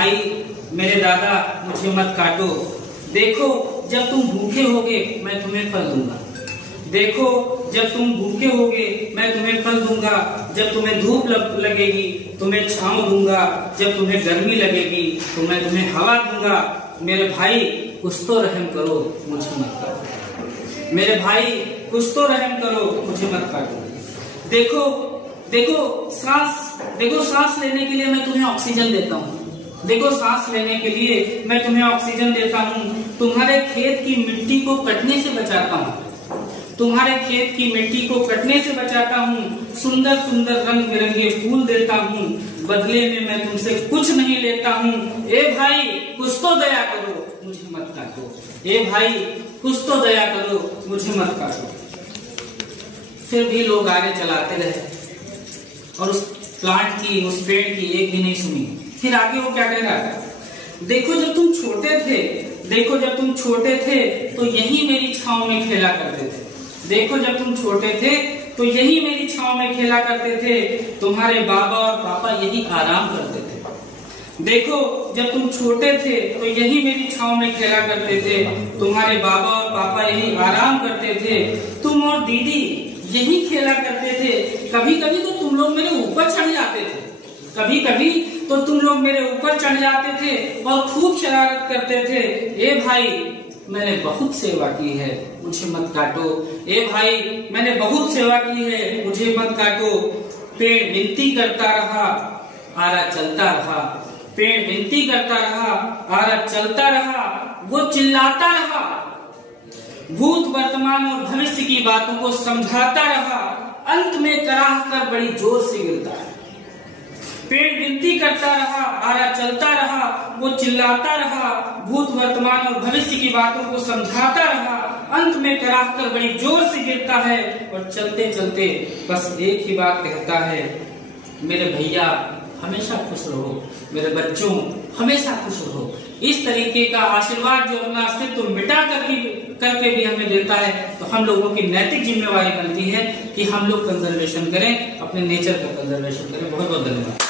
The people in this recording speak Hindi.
भाई, मेरे दादा, मुझे मत काटो। देखो जब तुम भूखे होगे मैं तुम्हें फल दूंगा। देखो जब तुम भूखे होगे मैं तुम्हें फल दूंगा। जब तुम्हें धूप लगेगी तुम्हें छांव दूंगा। जब तुम्हें गर्मी लगेगी तो मैं तुम्हें हवा दूंगा। मेरे भाई कुछ तो रहम करो, मुझे मत काटो। मेरे भाई कुछ तो रहम करो, मुझे मत काटो। देखो देखो सांस लेने के लिए मैं तुम्हें ऑक्सीजन देता हूँ। देखो सांस लेने के लिए मैं तुम्हें ऑक्सीजन देता हूँ। तुम्हारे खेत की मिट्टी को कटने से बचाता हूँ। तुम्हारे खेत की मिट्टी को कटने से बचाता हूँ। सुंदर सुंदर रंग बिरंगे फूल देता हूँ। बदले में मैं तुमसे कुछ नहीं लेता हूँ। ए भाई कुछ तो दया करो, मुझे मत काटो। ए भाई कुछ तो दया करो, मुझे मत काटो। फिर भी लोग आगे चलाते रहे और उस प्लांट की, उस पेड़ की एक भी नहीं सुनी। फिर आगे वो क्या कह रहा था, देखो जब तुम छोटे थे तो यही मेरी छांव में खेला करते थे। देखो जब तुम छोटे थे तो यही मेरी छांव में खेला करते थे। तुम्हारे बाबा और पापा यही आराम करते थे। देखो जब तुम छोटे थे तो यही मेरी छांव में खेला करते थे। तुम्हारे बाबा और पापा यही आराम करते थे। तुम और दीदी यही खेला करते थे। कभी कभी तो तुम लोग मेरे ऊपर चढ़ जाते थे। कभी कभी तो तुम लोग मेरे ऊपर चढ़ जाते थे और खूब शरारत करते थे। ए भाई मैंने बहुत सेवा की है, मुझे मत काटो। ए भाई मैंने बहुत सेवा की है, मुझे मत काटो। पेड़ विनती करता रहा, आरा चलता रहा। पेड़ विनती करता रहा, आरा चलता रहा। वो चिल्लाता रहा, भूत वर्तमान और भविष्य की बातों को समझाता रहा। अंत में कराह कर बड़ी जोर से गिरता है। पेड़ विनती करता रहा, आरा चलता रहा, वो चिल्लाता रहा, भूत वर्तमान और भविष्य की बातों को समझाता रहा। अंत में कराह कर बड़ी जोर से गिरता है और चलते चलते बस एक ही बात कहता है, मेरे भैया हमेशा खुश रहो, मेरे बच्चों हमेशा खुश रहो। इस तरीके का आशीर्वाद जो अपना अस्तित्व मिटा करके भी हमें देता है, तो हम लोगों की नैतिक जिम्मेवारी बनती है कि हम लोग कंजर्वेशन करें, अपने नेचर का कंजर्वेशन करें। बहुत बहुत धन्यवाद।